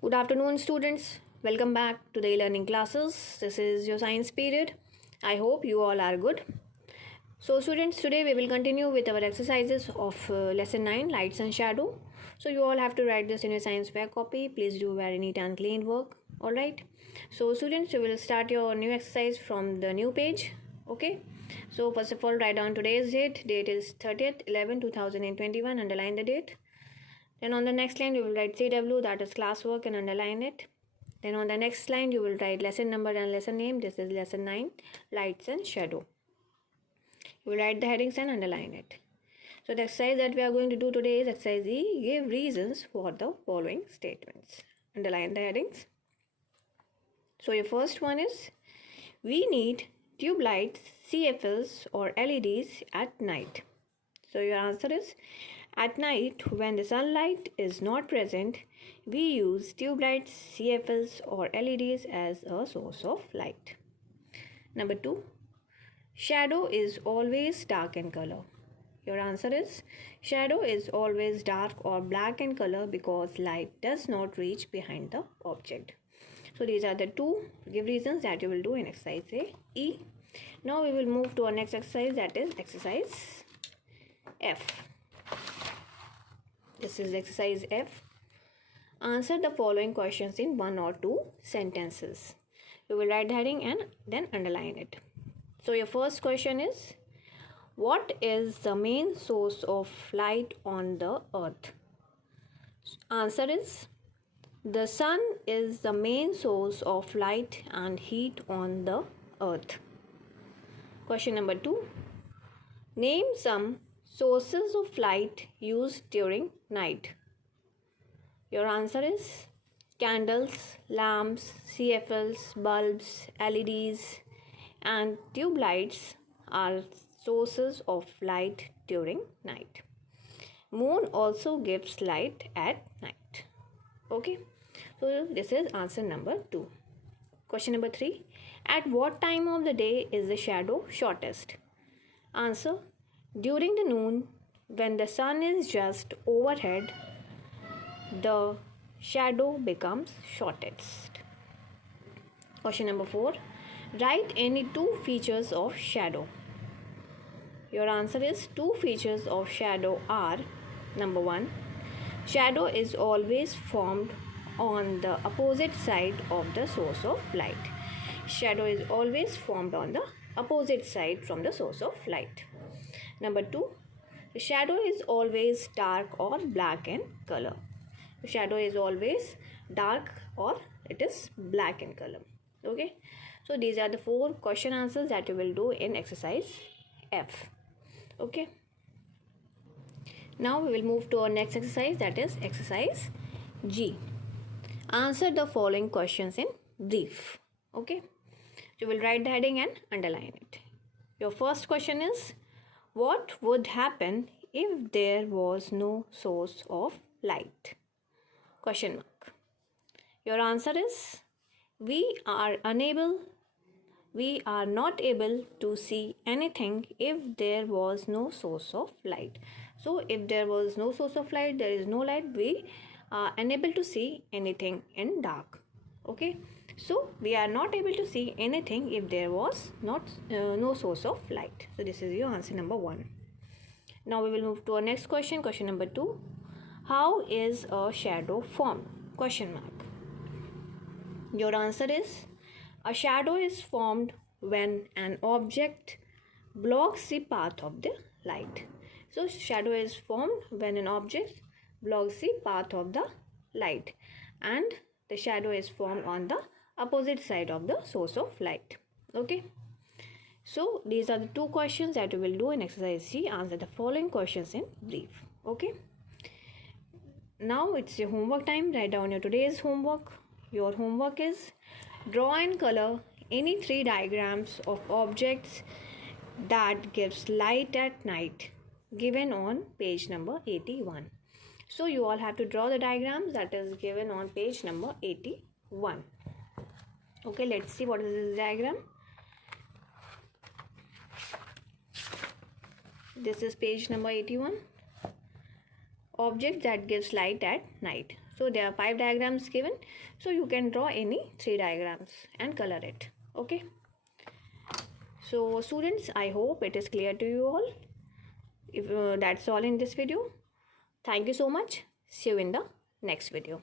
Good afternoon, students. Welcome back to the e-learning classes. This is your science period. I hope you all are good. So, students, today we will continue with our exercises of lesson 9, lights and shadow. So, you all have to write this in your science fair copy. Please do very neat and clean work. Alright. So, students, you will start your new exercise from the new page. Okay. So, first of all, write down today's date. Date is 30th 11 2021. Underline the date. Then on the next line you will write CW, that is classwork, and underline it. Then on the next line you will write lesson number and lesson name. This is lesson 9, lights and shadow. You will write the headings and underline it. So the exercise that we are going to do today is exercise E. Give reasons for the following statements. Underline the headings. So your first one is, we need tube lights, CFLs or LEDs at night. So your answer is, at night, when the sunlight is not present, we use tube lights, CFLs or LEDs as a source of light. Number 2, shadow is always dark in color. Your answer is, shadow is always dark or black in color because light does not reach behind the object. So these are the two give reasons that you will do in exercise E. Now we will move to our next exercise, that is exercise F. This is exercise F. Answer the following questions in 1 or 2 sentences. You will write the heading and then underline it. So your first question is, what is the main source of light on the earth? Answer is, the sun is the main source of light and heat on the earth. Question number 2. Name some sources of light used during night. Your answer is, candles, lamps, CFLs, bulbs, LEDs and tube lights are sources of light during night. Moon also gives light at night. Okay, so this is answer number 2. Question number 3. At what time of the day is the shadow shortest? Answer, during the noon, when the sun is just overhead, the shadow becomes shortest. Question number 4. Write any 2 features of shadow. Your answer is, 2 features of shadow are, number 1, shadow is always formed on the opposite side of the source of light. Shadow is always formed on the opposite side from the source of light. Number 2, the shadow is always dark or black in color. The shadow is always dark or it is black in color. Okay, so these are the 4 question answers that you will do in exercise F. Okay, now we will move to our next exercise, that is exercise G. Answer the following questions in brief. Okay, you will write the heading and underline it. Your first question is, what would happen if there was no source of light? Question mark. Your answer is, we are not able to see anything if there was no source of light. So if there was no source of light, there is no light, we are unable to see anything in dark. Okay, so we are not able to see anything if there was no source of light. So this is your answer number 1. Now we will move to our next question, question number 2. How is a shadow formed? Question mark. Your answer is, a shadow is formed when an object blocks the path of the light. So shadow is formed when an object blocks the path of the light, and the shadow is formed on the opposite side of the source of light. Okay, so these are the 2 questions that we will do in exercise C. Answer the following questions in brief. Okay, now it's your homework time. Write down your today's homework. Your homework is, draw in color any 3 diagrams of objects that gives light at night, given on page number 81. So you all have to draw the diagrams that is given on page number 81. Okay, let's see what is this diagram. This is page number 81. Object that gives light at night. So there are 5 diagrams given. So you can draw any 3 diagrams and color it. Okay. So students, I hope it is clear to you all. If that's all in this video. Thank you so much. See you in the next video.